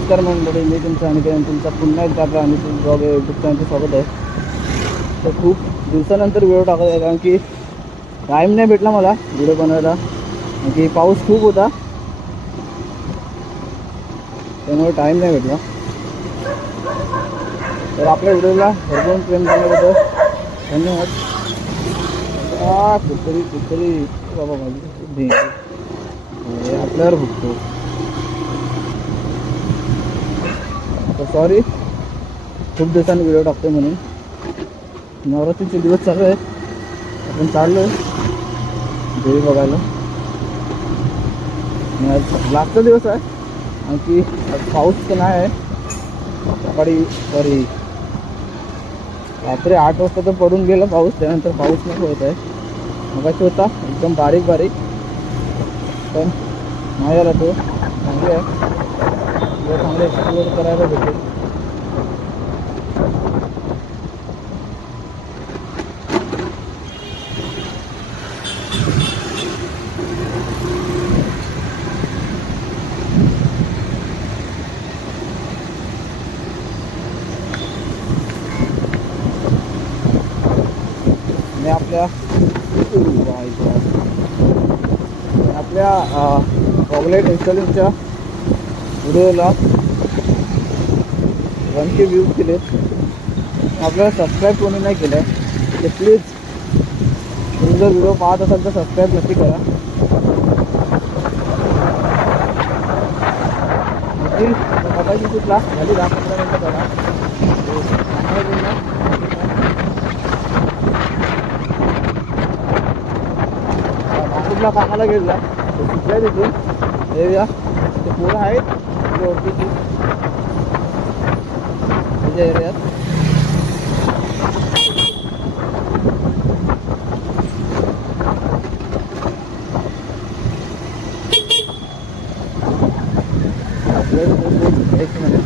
नमस्कार मंडळी, मी तुमचं आणि तुमचा पुन्हा एकदा आपला आणि ब्लॉग यूट्यूब चॅनलचं स्वागत आहे. तर खूप दिवसानंतर व्हिडिओ टाकत आहे कारण की टाईम नाही भेटला मला व्हिडिओ बनवायला, कारण की पाऊस खूप होता त्यामुळे टाईम नाही भेटला. तर आपल्या व्हिडिओला भरपूर प्रेम दिल्याबद्दल धन्यवाद. कुठतरी बाबा माझी आपल्यावर भुकतो. तर सॉरी, खूप दिवसांनी व्हिडिओ टाकतोय म्हणून. नवरात्रीचे दिवस चालू आहेत, आपण चाललो आहे देवी बघायला. लास्टचा दिवस आहे आणखी पाऊस तर नाही आहे. सकाळी रात्री 8 वाजता तर पडून गेला पाऊस, त्यानंतर पाऊस नाही होत आहे. मगाशी होता एकदम बारीक पण नाही आला तो. चांगले आहे, चांगले एक्सप्लोर करायला भेटेल. आपल्या पॉगलेट इन्स्टॉलिंगच्या व्हिडिओला 1K व्ह्यूज केलेत. आपल्याला सबस्क्राईब कोणी नाही केलं आहे, तर प्लीज तुम्ही जर व्हिडिओ पाहत असाल तर सबस्क्राईब नक्की करा. नक्की क्लास झाली 10-15 मिनटं करा. नाशिकला कामाला गेला तिथल्या तिथून एरिया ते पोरं आहेत म्हणजे ओळखीची त्याच्या एरियात. एक मिनिट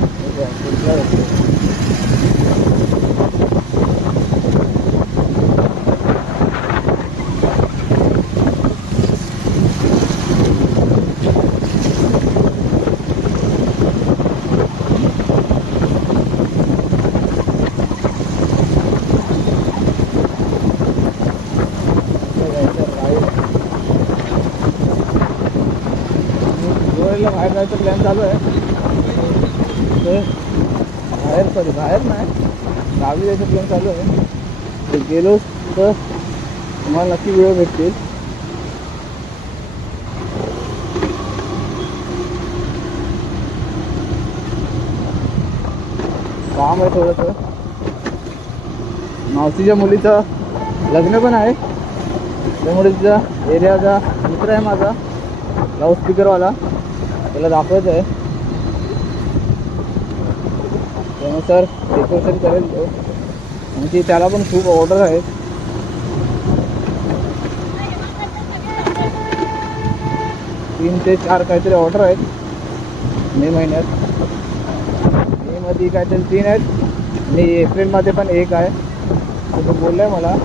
बाहेर जायचा प्लॅन चालू आहे. बाहेर नाही, गावी जायचं प्लॅन चालू आहे. ते गेलो तर तुम्हाला नक्की व्हिडिओ भेटतील. काम आहे थोडंसं, मावशीच्या मुलीचं लग्न पण आहे, त्यामुळे तिचा एरियाचा मित्र आहे माझा लाऊडस्पीकरवाला, त्याला दाखवायचं आहे. त्यानुसार डेकोरेशन करेल तो, आणखी त्याला पण खूप ऑर्डर आहेत. तीन ते चार काहीतरी ऑर्डर आहेत मे महिन्यात. मेमध्ये काहीतरी 3 आहेत आणि एप्रिलमध्ये पण एक आहे. तो बोलला आहे मला.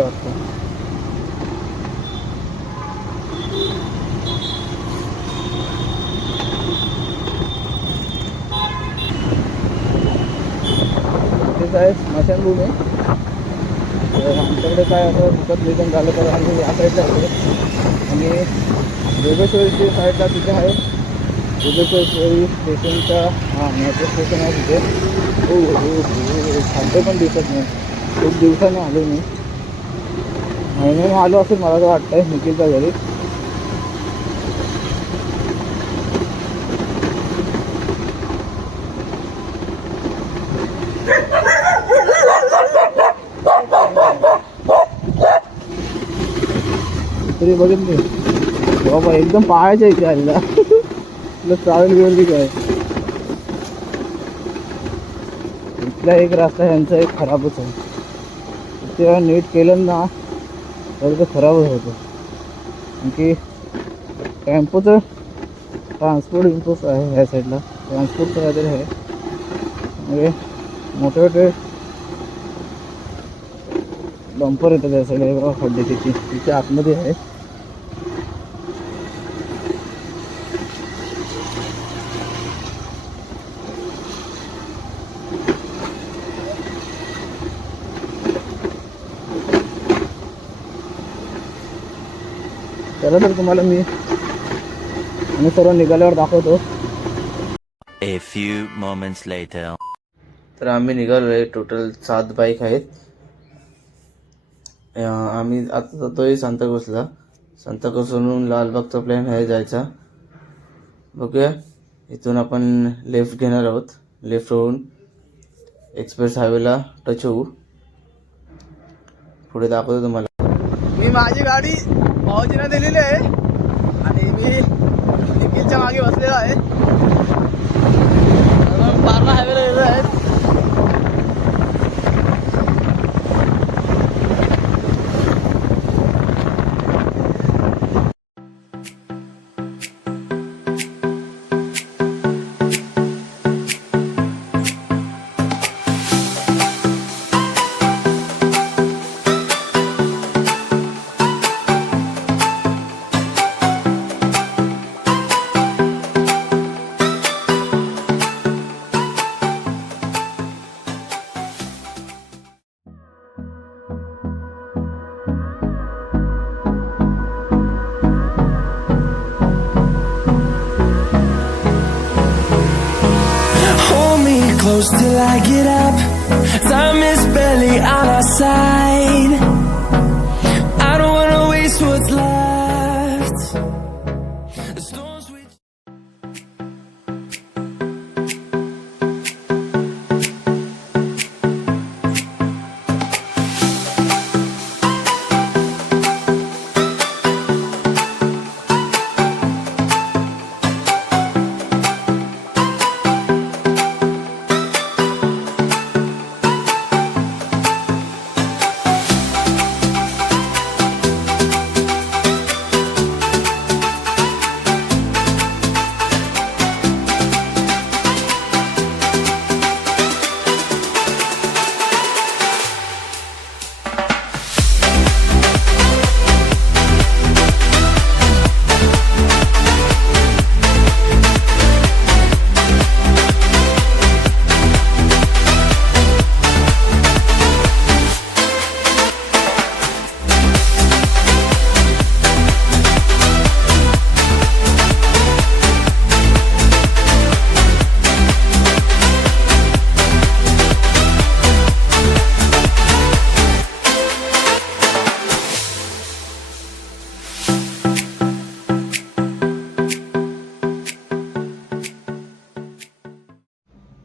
वाटतं तेच आहे स्मशानभूमी. आमच्याकडे काय असं दुखत निधन झालं तर आम्ही या साईडला होतो आणि जोगेश्वरीच्या साईडला तिथे आहे. जोगेश्वरी स्टेशनचा मेट्रो स्टेशन आहे तिथे. हो खाद्य पण दिसत नाही, खूप दिवसाने आलो मी. महिन्याने आलो असेल मला तर वाटतंय निखिलच्या घरी. तरी बघितली बाबा एकदम पाहायच्या इथे आलेला तुला ट्रॅव्हल बिव्हल काय. इथला एक रस्ता यांचा एक खराबच आहे. तेव्हा नीट केलं ना तर ते खराबच होतं. आणखी टेम्पोचं ट्रान्सपोर्ट इम्पोर्ट आहे ह्या साईडला. ट्रान्सपोर्टचं काहीतरी आहे म्हणजे मोठे मोठे डंपर येतात त्या साईडला. बघा खड्डे तिच्या आतमध्ये आहे. चला तर तुम्हाला मी आणि सर्व निघाल्यावर दाखवतो. A few moments later. तर आम्ही निघालो आहे. टोटल 7 बाईक आहेत. आम्ही आता जातोय सांताक्रूजला. सांताक्रूजवरून लालबागचा प्लॅन आहे जायचा. बघूया इथून आपण लेफ्ट घेणार आहोत. लेफ्ट होऊन एक्सप्रेस हायवेला टच होऊ. पुढे दाखवतो तुम्हाला. मी माझी गाडी भाऊजीने दिलेली आहे आणि मी निखिलच्या मागे बसलेला आहे. पार्ला हायवेला गेलो आहे. Close till I get up. Time is barely on our side. I don't wanna waste what's left. The storms we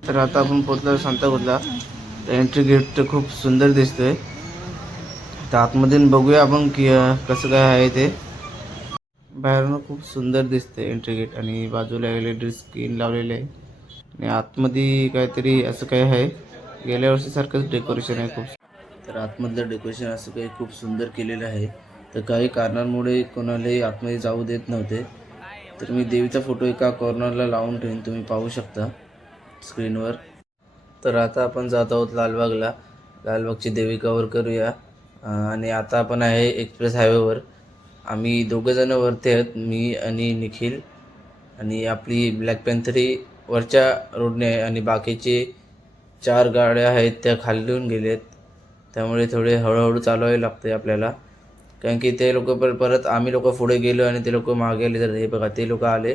तर आता आपण पोहोचलो सांताक्रूजला. एंट्री गेट तर खूप सुंदर दिसतोय. तर आतमध्ये बघूया आपण की कसं काय आहे ते. बाहेरून खूप सुंदर दिसते एंट्री गेट आणि बाजूला एलईडी स्क्रीन लावलेले आहे आणि आतमध्ये काहीतरी असं काय आहे. गेल्या वर्षीसारखंच डेकोरेशन आहे खूप. तर आतमधलं डेकोरेशन असं काही खूप सुंदर केलेलं आहे. तर काही कारणांमुळे कोणालाही आतमध्ये जाऊ देत नव्हते. तर मी देवीचा फोटो एका कॉर्नरला लावून ठेवून तुम्ही पाहू शकता स्क्रीनवर. तर आता आपण जात आहोत लालबागला. लालबागची देवी कवर करूया. आणि आता आपण आहे एक्सप्रेस हायवेवर. आम्ही दोघंजणं वरती आहेत, मी आणि निखिल. आणि आपली ब्लॅक पॅन्थरी वरच्या रोडने आहे आणि बाकीचे 4 गाड्या आहेत त्या खालून गेलेत. त्यामुळे थोडे हळूहळू चालवावे लागते आपल्याला. कारण की ते लोक परत आम्ही लोक पुढे गेलो आणि ते लोक मागे आले. तर हे बघा ते लोक आले.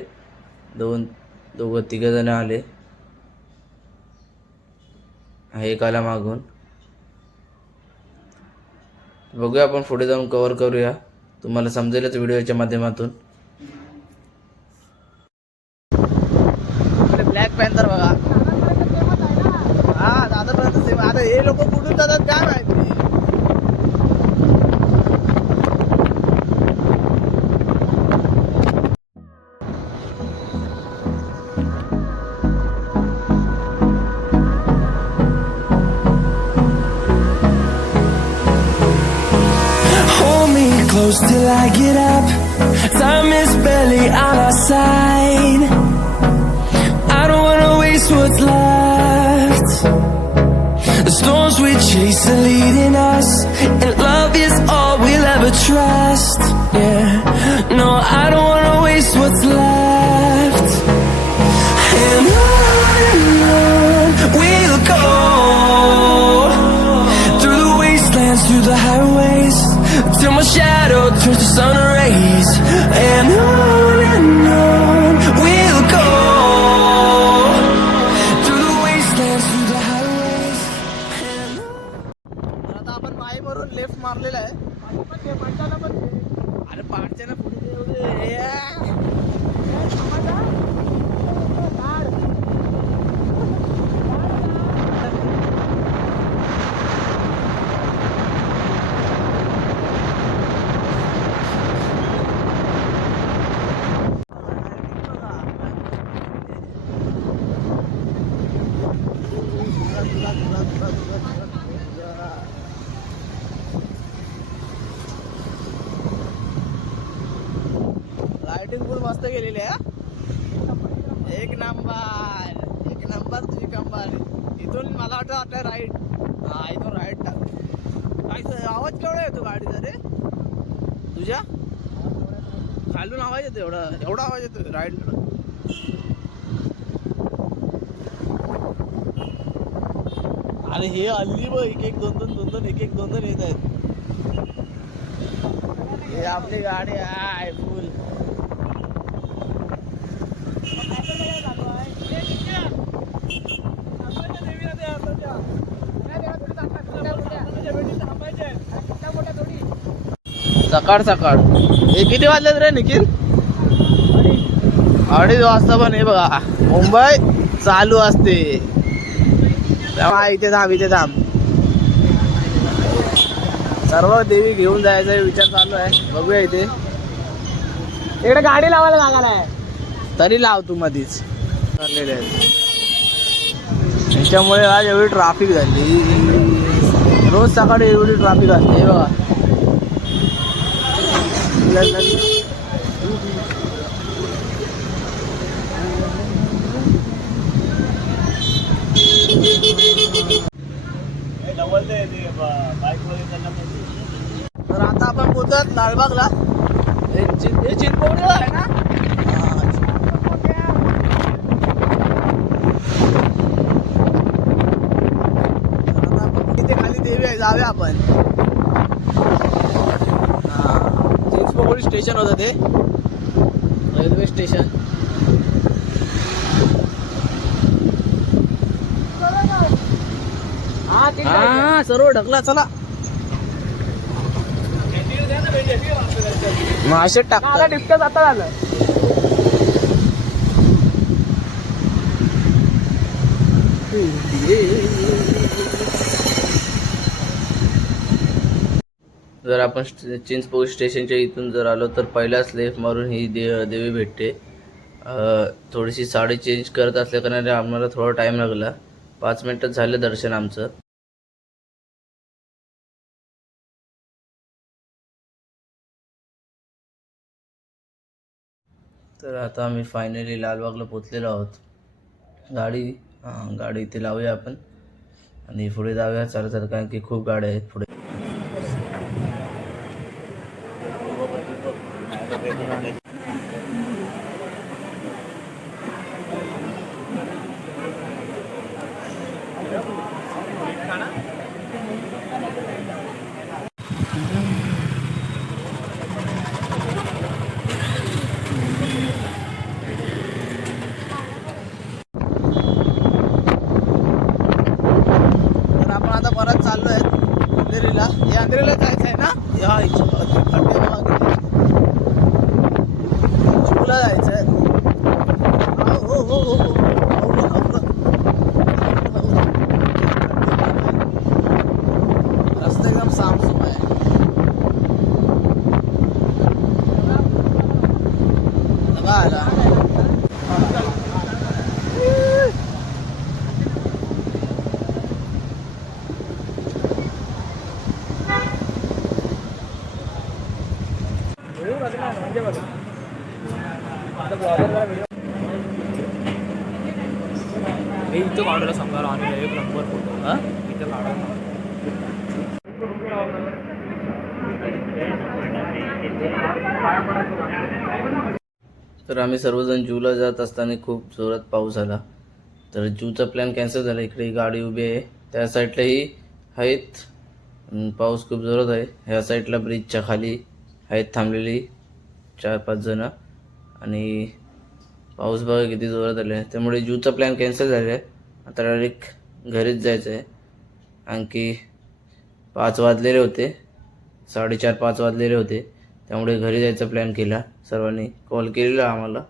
तिघंजणं आले. एक आला मागून. बघूया आपण पुढे जाऊन कव्हर करूया. तुम्हाला समजेलच व्हिडिओच्या माध्यमातून. ब्लॅक पॅन्थर बघा. हा दादापर्यंत सेम. आता हे लोक कुठून जातात काय माहिती. close till I get up. Time is barely on our side. I don't wanna waste what's left. The storms we chase are leading us, and love is all we'll ever trust. Yeah, no, I don't wanna waste what's left. And on we'll go, through the wastelands, through the highways, till my shadow turns to sun rays. And on we'll go, through the wastelands, through the highways. आता आपण माईवरून left मारलेला आहे. अरे पाठच्या ना पुढे lighting फुल मस्त गेलेली आहे. एक नंबर तुझी कंबार. इथून मला वाटतं आपल्या राईट. हा इथून राईट टाक. काय आवाज केवढा येतो गाडीचा रे तुझ्या? खालून आवाज येतो एवढा आवाज येतो राईट. अरे हे हल्ली बघ एक दोन दोन येत आहेत. हे आपली गाडी आहे फुल. सकाळ सकाळ हे किती वाजलेत रे निखिल? 2:30 वाजता. पण हे बघा मुंबई चालू असते तेव्हा इथे थांब. सर्व देवी घेऊन जायचा विचार चालू आहे. बघूया इथे गाडी लावायला लागणार आहे. तरी लाव तू मधीच ठरलेले आहेत. त्याच्यामुळे आज एवढी ट्राफिक झाली. रोज सकाळी एवढी ट्राफिक असते. हे बघा तर आता आपण पोहोचत लालबागला. हे चिंचपोकळीला आहे ना? तिथे खाली देवी आहे. जाऊया आपण. चिंचपोकळी स्टेशन होतं ते रेल्वे स्टेशन. हा सर्व ढकला. चला मासे टाकता. डिस्कस आता झालं. जर आपण चिंचपोकळी स्टेशनच्या इथून जर आलो तर पहिलाच लेफ्ट मारून ही देवी भेटते. थोडीशी साडी चेंज करत असल्या कारणाने आम्हाला थोडा टाइम लागला. 5 मिनिटात झालं दर्शन आमचं. तर आता आम्ही फायनली लालबागला पोचलेलो आहोत. गाडी इथे लावूया आपण आणि पुढे जाऊया चालत कारण की खूप गाड्या आहेत पुढे. परत चाललोय अंधेरीला. हे अंधेरीला जायचं आहे ना? मी इथं काढायला सांगायला आणि एक नंबर फोटो हां इथं काढायला. तर आम्ही सर्वजण जूला जात असताना खूप जोरात पाऊस आला, तर जूचा प्लॅन कॅन्सल झाला. इकडे ही गाडी उभी आहे, त्या साईडलाही आहेत. पाऊस खूप जोरात आहे. ह्या साईडला ब्रिजच्या खाली आहेत थांबलेली 4-5 जणं, आणि पाऊस बघा किती जोरात आले आहे. त्यामुळे जूचा प्लॅन कॅन्सल झाला आहे. आता डायरेक्ट घरीच जायचं आहे. आणखी 5 वाजलेले होते, 4:30-5 वाजलेले होते. त्यामुळे घरी जायचा प्लॅन केला. सर्वांनी कॉल केलेला आम्हाला.